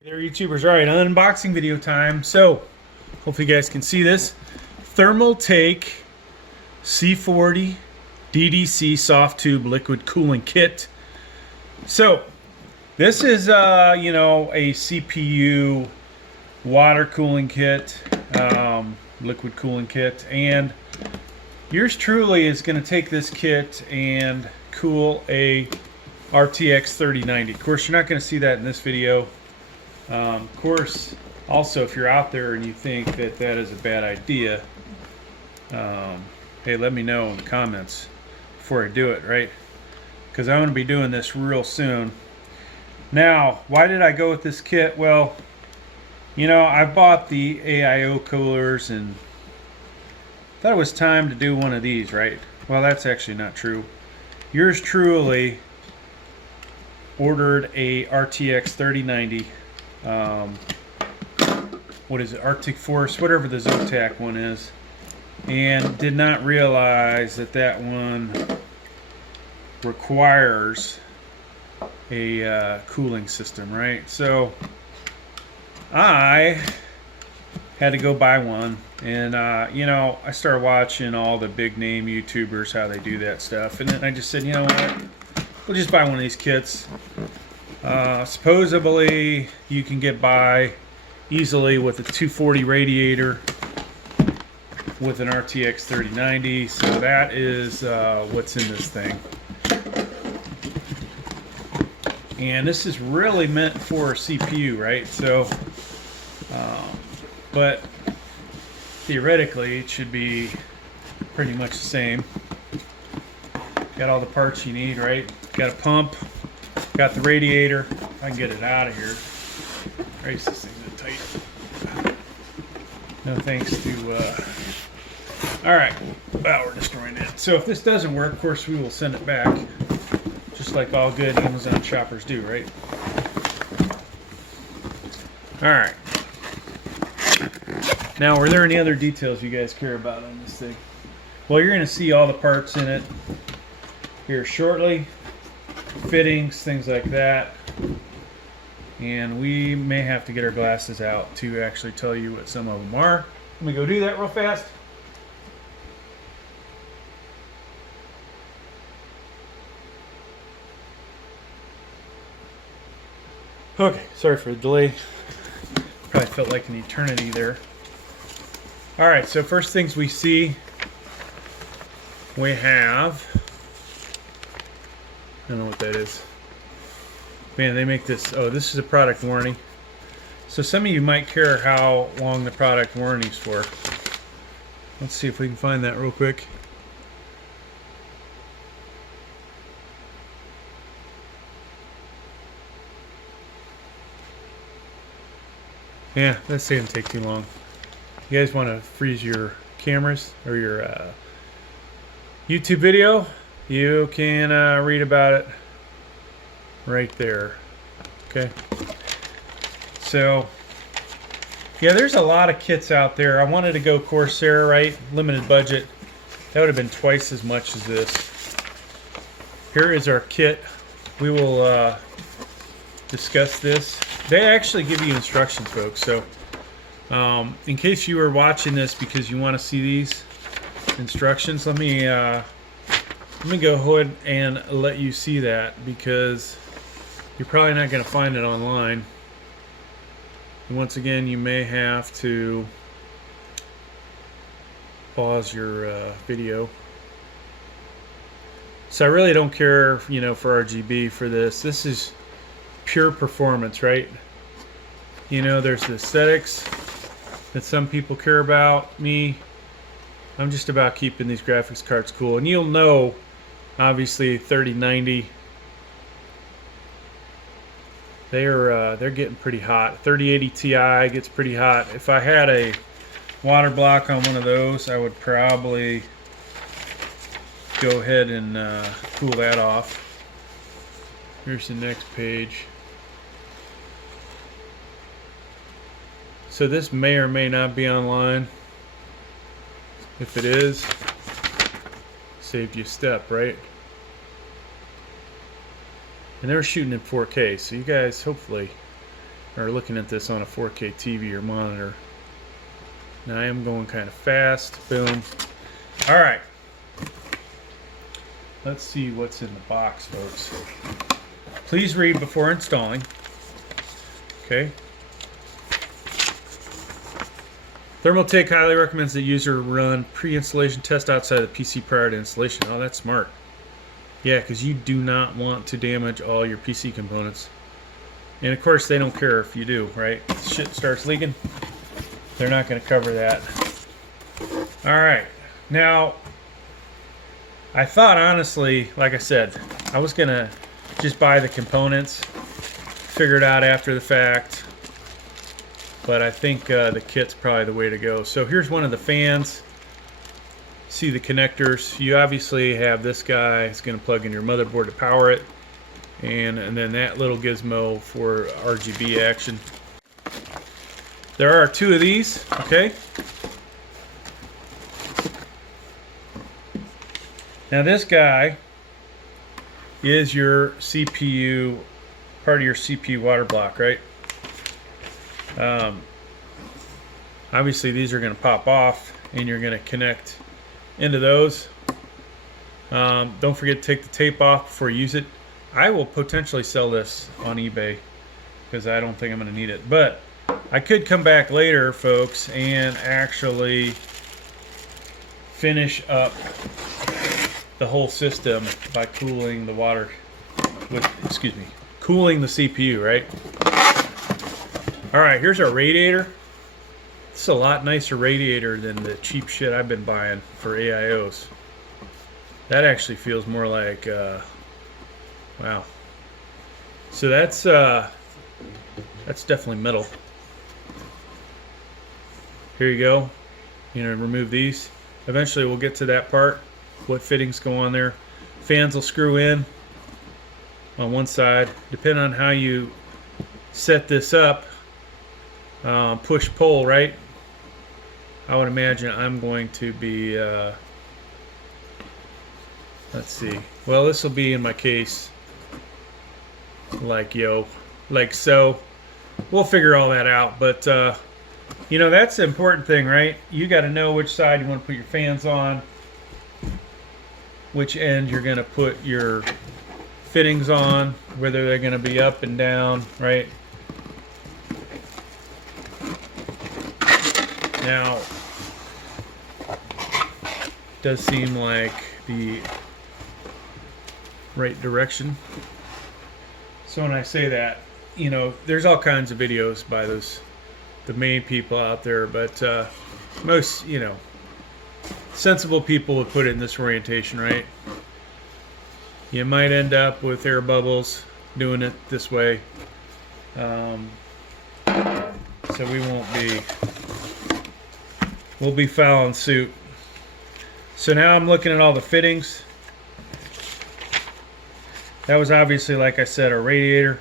There, YouTubers. All right, unboxing video time. So, hopefully you guys can see this. Thermaltake C240 DDC soft tube liquid cooling kit. So, this is a CPU water cooling kit, liquid cooling kit, and yours truly is going to take this kit and cool a RTX 3090. Of course, you're not going to see that in this video. Of course, also, if you're out there and you think that that is a bad idea, hey, let me know in the comments before I do it, right? Because I'm going to be doing this real soon. Now, why did I go with this kit? Well, I bought the AIO coolers and thought it was time to do one of these, right? Well, that's actually not true. Yours truly ordered a RTX 3090. What is it, Arctic Force, whatever the Zotact one is, and did not realize that that one requires a cooling system, right? So I had to go buy one, and I started watching all the big name YouTubers, how they do that stuff, and then I just said, you know what, we'll just buy one of these kits. Supposedly you can get by easily with a 240 Radiator with an RTX 3090, so that is what's in this thing. And this is really meant for a CPU, right? So but theoretically it should be pretty much the same. Got all the parts you need, right? Got a pump, got the radiator. If I can get it out of here. Christ, this thing's tight. No thanks to alright, well, we're destroying it. So if this doesn't work, of course we will send it back, just like all good Amazon shoppers do, right? Alright, now are there any other details you guys care about on this thing? Well, you're going to see all the parts in it here shortly, fittings, things like that, and we may have to get our glasses out to actually tell you what some of them are. Let me go do that real fast. Okay, sorry for the delay. Probably felt like an eternity there. Alright, so first things we see, we have, I don't know what that is. Man, they make this, oh, this is a product warranty. So some of you might care how long the product warranty's for. Let's see if we can find that real quick. Yeah, that's going to take too long. You guys want to freeze your cameras or your YouTube video? You can read about it right there. Okay. So, yeah, there's a lot of kits out there. I wanted to go Corsair, right? Limited budget. That would have been twice as much as this. Here is our kit. We will discuss this. They actually give you instructions, folks. So, in case you were watching this because you want to see these instructions, let me go ahead and let you see that, because you're probably not going to find it online. And once again, you may have to pause your video. So I really don't care, for RGB for this. This is pure performance, right? There's the aesthetics that some people care about. Me, I'm just about keeping these graphics cards cool. And you'll know, obviously, 3090, they're getting pretty hot. 3080 Ti gets pretty hot. If I had a water block on one of those, I would probably go ahead and cool that off. Here's the next page. So this may or may not be online. If it is, saved you a step, right? And they're shooting in 4K, so you guys hopefully or looking at this on a 4K TV or monitor. Now I am going kind of fast. Boom. All right. Let's see what's in the box, folks. Please read before installing. Okay. Thermaltake highly recommends that user run pre-installation test outside of the PC prior to installation. Oh, that's smart. Yeah, because you do not want to damage all your PC components. And of course, they don't care if you do, right? Shit starts leaking. They're not going to cover that. All right. Now, I thought, honestly, like I said, I was going to just buy the components, figure it out after the fact. But I think the kit's probably the way to go. So here's one of the fans. See the connectors. You obviously have this guy. It's going to plug in your motherboard to power it. And then that little gizmo for RGB action. There are two of these, okay? Now this guy is your CPU, part of your CPU water block, right? Obviously these are going to pop off and you're going to connect into those. Don't forget to take the tape off before you use it. I will potentially sell this on eBay because I don't think I'm going to need it, but I could come back later, folks, and actually finish up the whole system by cooling the water with, excuse me, cooling the CPU, right? All right, here's our radiator. It's a lot nicer radiator than the cheap shit I've been buying for AIOs. That actually feels more like, wow. So that's definitely metal. Here you go. You know, remove these. Eventually we'll get to that part. What fittings go on there. Fans will screw in on one side. Depending on how you set this up, push pull, right? I would imagine I'm going to be, let's see. Well, this will be in my case like so. We'll figure all that out, but you know, that's the important thing, right? You got to know which side you want to put your fans on, which end you're going to put your fittings on, whether they're going to be up and down, right? Now, it does seem like the right direction. So when I say that, you know, there's all kinds of videos by the main people out there, but most, you know, sensible people would put it in this orientation, right? You might end up with air bubbles doing it this way, so we'll be following suit. So now I'm looking at all the fittings. That was obviously, like I said, a radiator.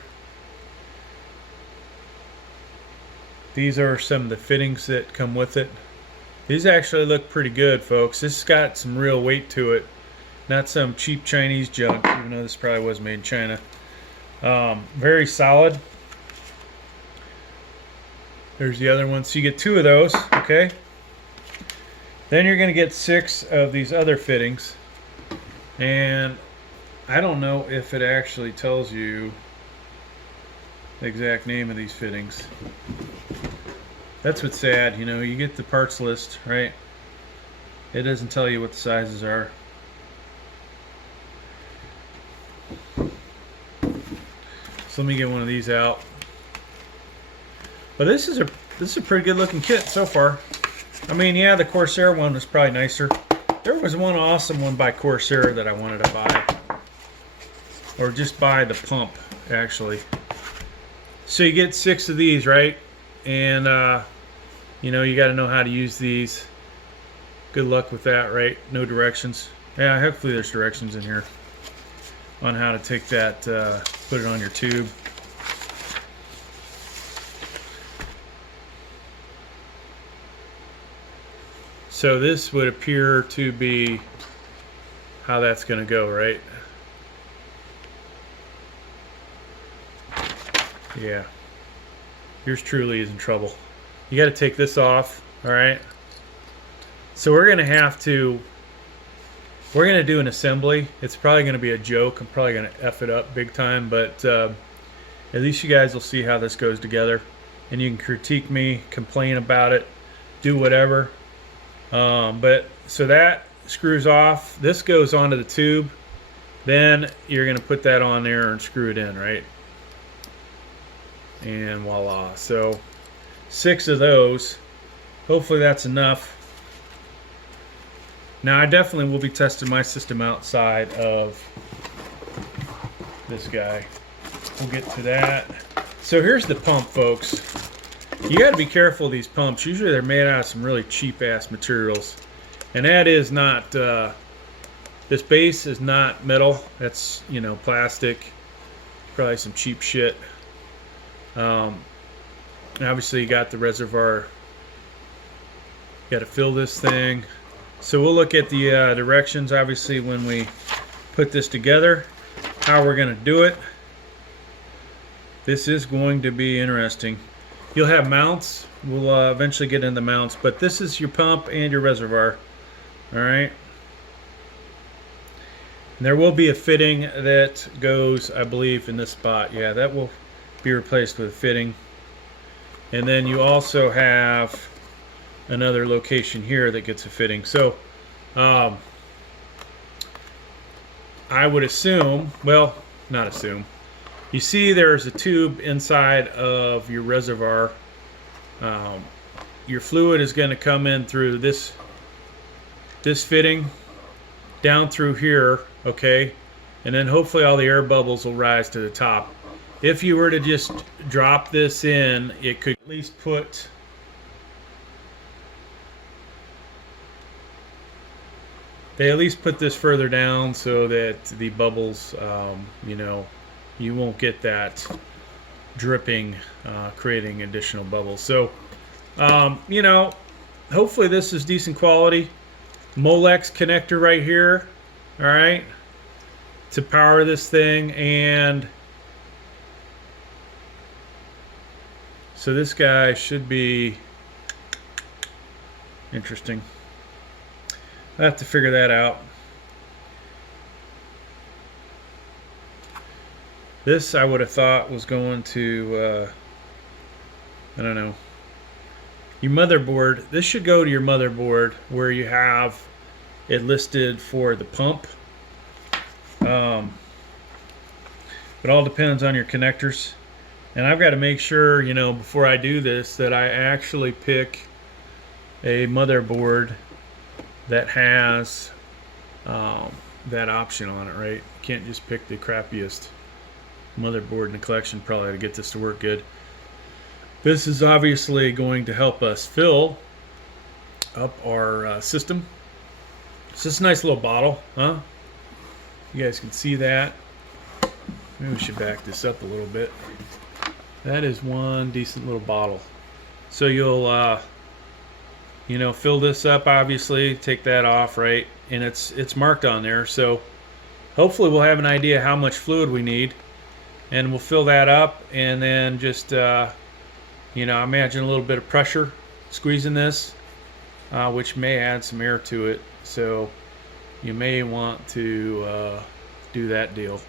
These are some of the fittings that come with it. These actually look pretty good, folks. This has got some real weight to it. Not some cheap Chinese junk, even though this probably was made in China. Very solid. There's the other one. So you get two of those, okay? Then you're going to get 6 of these other fittings. And I don't know if it actually tells you the exact name of these fittings. That's what's sad, you know, you get the parts list, right? It doesn't tell you what the sizes are. So let me get one of these out. But this is a pretty good looking kit so far. I mean, yeah, the Corsair one was probably nicer. There was one awesome one by Corsair that I wanted to buy. Or just buy the pump, actually. So you get 6 of these, right? And you know, you got to know how to use these. Good luck with that, right? No directions. Yeah, hopefully there's directions in here on how to take that, put it on your tube. So this would appear to be how that's going to go, right? Yeah. yours truly is in trouble. You got to take this off. All right. So we're going to do an assembly. It's probably going to be a joke. I'm probably going to F it up big time, but at least you guys will see how this goes together. And you can critique me, complain about it, do whatever. But so that screws off. This goes onto the tube. Then you're going to put that on there and screw it in, right? And voila. So 6 of those. Hopefully that's enough. Now I definitely will be testing my system outside of this guy. We'll get to that. So here's the pump, folks. You got to be careful of these pumps. Usually they're made out of some really cheap ass materials. And that is not, this base is not metal. That's, you know, plastic. Probably some cheap shit. Obviously you got the reservoir. You got to fill this thing. So we'll look at the directions, obviously, when we put this together, how we're going to do it. This is going to be interesting. You'll have mounts. We'll eventually get into mounts, but this is your pump and your reservoir. All right. And there will be a fitting that goes, I believe, in this spot. Yeah, that will be replaced with a fitting. And then you also have another location here that gets a fitting. So I would assume, well, not assume, you see there's a tube inside of your reservoir. Your fluid is going to come in through this fitting down through here, okay, and then hopefully all the air bubbles will rise to the top. If you were to just drop this in, it could at least put this further down so that the bubbles, you know, you won't get that dripping, creating additional bubbles. So, you know, hopefully this is decent quality. Molex connector right here, all right, to power this thing. And so this guy should be interesting. I have to figure that out. This I would have thought was going to, I don't know, your motherboard. This should go to your motherboard where you have it listed for the pump. It all depends on your connectors. And I've got to make sure, you know, before I do this, that I actually pick a motherboard that has that option on it, right? You can't just pick the crappiest motherboard in the collection probably to get this to work good. This is obviously going to help us fill up our system. It's just a nice little bottle, huh? You guys can see that. Maybe we should back this up a little bit. That is one decent little bottle. So you'll you know, fill this up, obviously, take that off, right? And it's marked on there, so hopefully we'll have an idea how much fluid we need, and we'll fill that up, and then just you know, imagine a little bit of pressure squeezing this, which may add some air to it, so you may want to do that deal.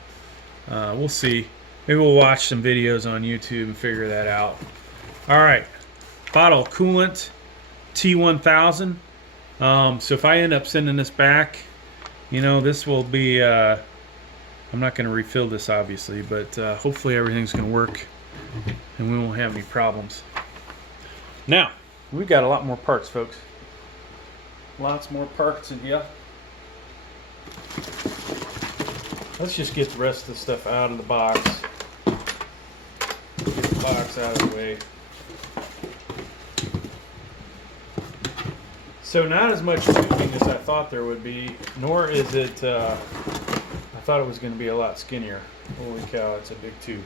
We'll see. Maybe we'll watch some videos on YouTube and figure that out. All right, bottle of coolant T1000. So if I end up sending this back, you know, this will be, I'm not going to refill this obviously, but hopefully everything's going to work and we won't have any problems. Now, we've got a lot more parts, folks. Lots more parts in here. Let's just get the rest of the stuff out of the box. Get the box out of the way. So not as much tubing as I thought there would be, nor is it, I thought it was going to be a lot skinnier. Holy cow, it's a big tube.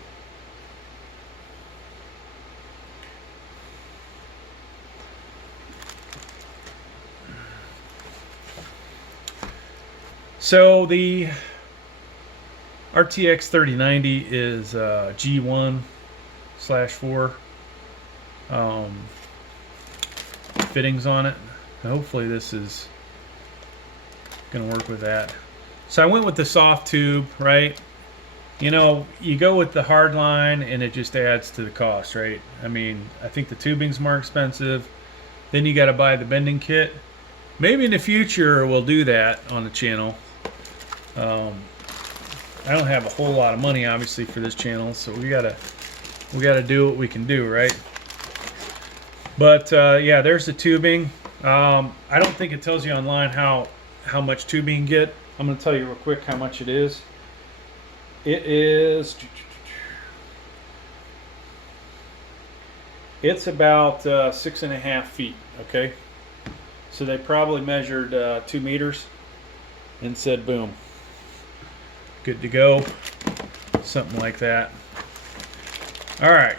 So the RTX 3090 is G1/4. fittings on it. Hopefully this is gonna work with that. So I went with the soft tube, right? You know, you go with the hard line and it just adds to the cost, right? I mean, I think the tubing's more expensive. Then you got to buy the bending kit. Maybe in the future we'll do that on the channel. I don't have a whole lot of money, obviously, for this channel, so we gotta do what we can do, right? But yeah, there's the tubing. I don't think it tells you online how much tubing you get. I'm gonna tell you real quick how much it is. It is, it's about 6.5 feet, okay? So they probably measured 2 meters and said, boom, good to go, something like that. All right,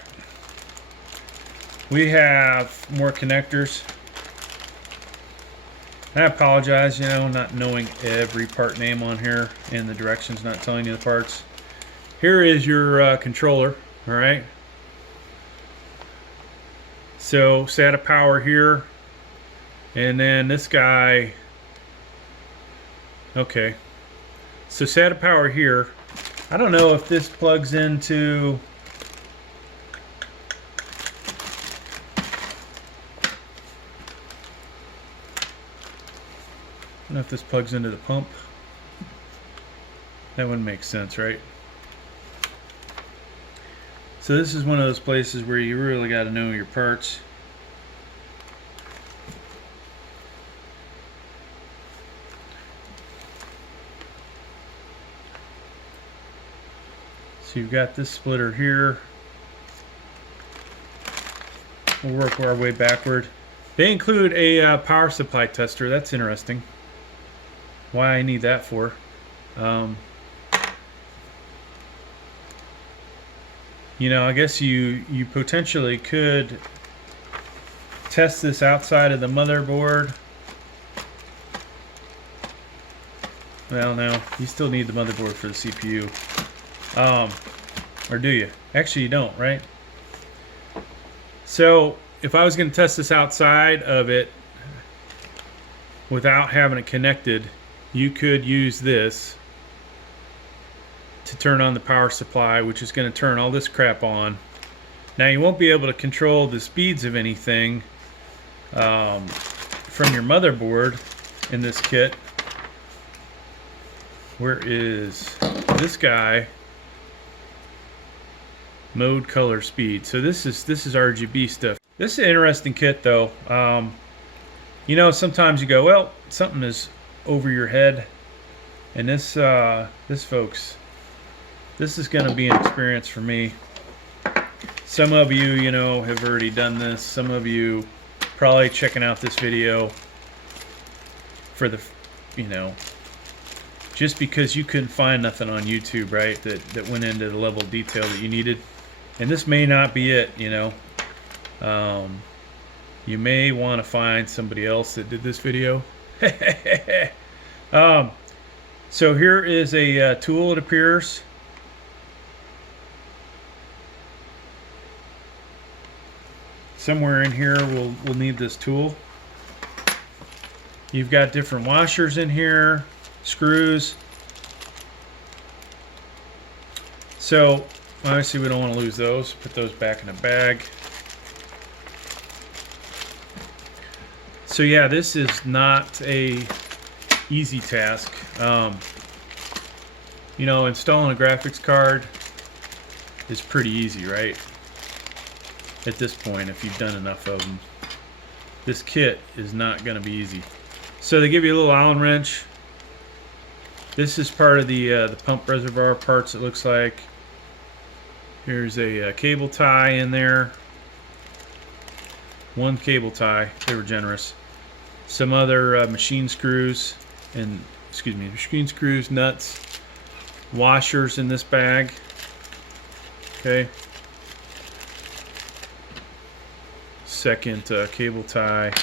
we have more connectors. I apologize, you know, not knowing every part name on here and the directions not telling you the parts. Here is your controller, all right? So SATA power here, and then this guy, okay. So SATA power here. I don't know if this plugs into, I don't know if this plugs into the pump. That wouldn't make sense, right? So this is one of those places where you really got to know your parts. So you've got this splitter here. We'll work our way backward. They include a power supply tester. That's interesting. Why I need that for. You know, I guess you potentially could test this outside of the motherboard. Well, no, you still need the motherboard for the CPU. Or do you? Actually, you don't, right? So, if I was going to test this outside of it without having it connected, you could use this to turn on the power supply, which is going to turn all this crap on. Now you won't be able to control the speeds of anything from your motherboard in this kit. Where is this guy? Mode, color, speed. So this is RGB stuff. This is an interesting kit though. You know, sometimes you go, well, something is over your head, and this folks, this is going to be an experience for me. Some of you, you know, have already done this. Some of you probably checking out this video for the, you know, just because you couldn't find nothing on YouTube, right, that went into the level of detail that you needed. And this may not be it, you know. You may want to find somebody else that did this video. So here is a tool, it appears. Somewhere in here we'll need this tool. You've got different washers in here, screws. So obviously we don't want to lose those. Put those back in a bag. So yeah, this is not a easy task. You know, installing a graphics card is pretty easy, right? At this point, if you've done enough of them. This kit is not going to be easy. So they give you a little Allen wrench. This is part of the pump reservoir parts, it looks like. Here's a cable tie in there. One cable tie, they were generous. Some other machine screws and, excuse me, machine screws, nuts, washers in this bag. Okay. Second cable tie.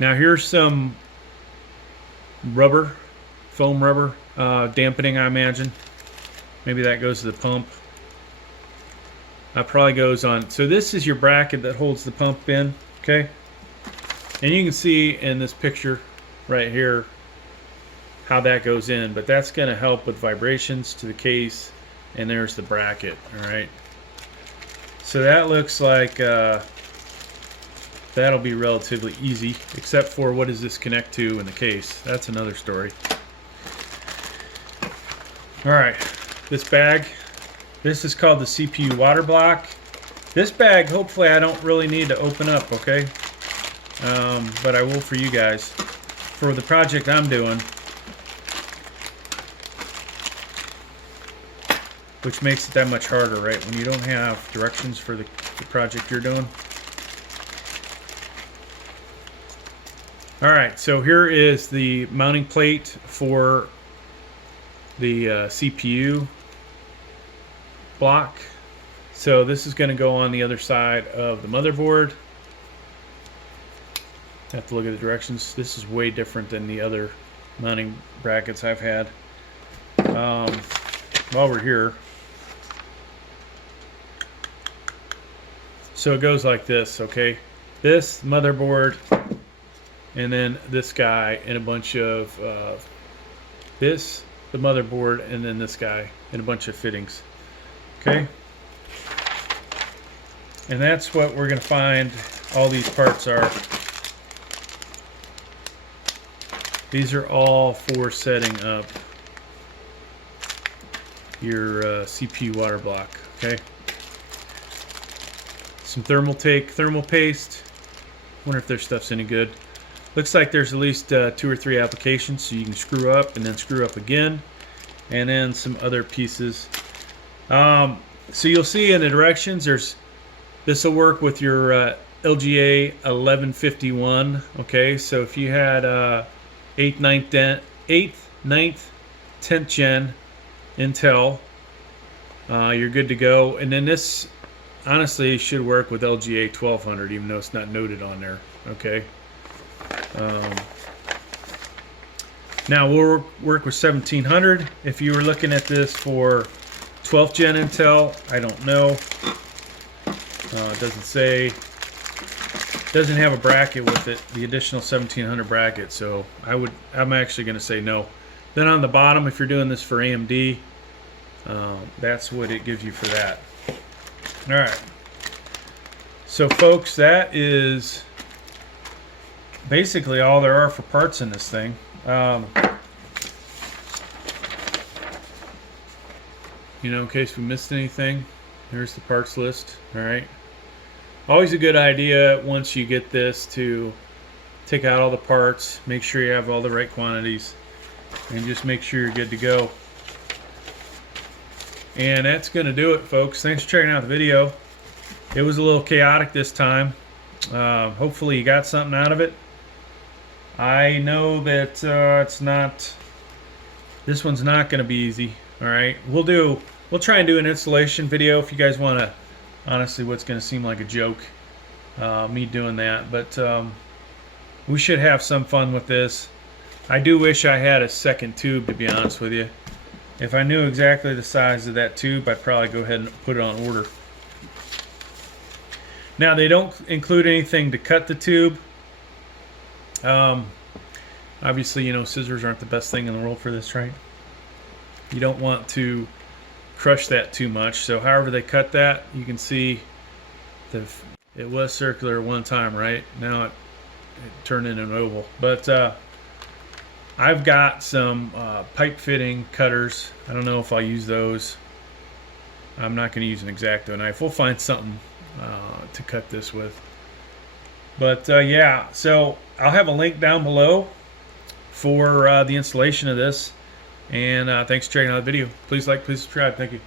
Now here's some rubber, foam rubber, dampening, I imagine. Maybe that goes to the pump. probably goes on. So this is your bracket that holds the pump in, okay? And you can see in this picture right here how that goes in, but that's going to help with vibrations to the case. And there's the bracket. All right, so that looks like that'll be relatively easy, except for what does this connect to in the case? That's another story. All right, this bag, this is called the CPU water block. This bag, hopefully I don't really need to open up, okay? But I will for you guys. For the project I'm doing, which makes it that much harder, right? When you don't have directions for the project you're doing. All right, so here is the mounting plate for the CPU block. So this is going to go on the other side of the motherboard. Have to look at the directions. This is way different than the other mounting brackets I've had. While we're here, so it goes like this, okay? This motherboard, and then this guy, and a bunch of this, the motherboard, and then this guy, and a bunch of fittings, okay? And that's what we're gonna find all these parts are. These are all for setting up your CPU water block, okay? Some Thermaltake thermal paste. Wonder if their stuff's any good. Looks like there's at least 2 or 3 applications, so you can screw up and then screw up again, and then some other pieces. So you'll see in the directions, this will work with your LGA 1151. Okay, so if you had 8th, 9th, 10th gen Intel, you're good to go. And then this honestly should work with LGA 1200, even though it's not noted on there. Okay. Now we'll work with 1700. If you were looking at this for 12th gen Intel, I don't know. It doesn't say. Doesn't have a bracket with it, the additional 1700 bracket, so I'm actually going to say no. Then on the bottom, if you're doing this for AMD, that's what it gives you for that. All right. So folks, that is basically all there are for parts in this thing. You know, in case we missed anything, there's the parts list. All right. Always a good idea once you get this to take out all the parts, make sure you have all the right quantities, and just make sure you're good to go. And that's going to do it, folks. Thanks for checking out the video. It was a little chaotic this time. Hopefully you got something out of it. I know that this one's not going to be easy. All right, we'll try and do an installation video if you guys want to. Honestly, what's going to seem like a joke, me doing that, but we should have some fun with this. I do wish I had a second tube, to be honest with you. If I knew exactly the size of that tube, I'd probably go ahead and put it on order. Now, they don't include anything to cut the tube. Obviously, you know, scissors aren't the best thing in the world for this, right? You don't want to crush that too much. So however they cut that, you can see it was circular one time, right? Now it turned into an oval. But I've got some pipe fitting cutters. I don't know if I'll use those. I'm not going to use an X-Acto knife. We'll find something to cut this with. But yeah, so I'll have a link down below for the installation of this. And thanks for checking out the video. Please like, please subscribe. Thank you.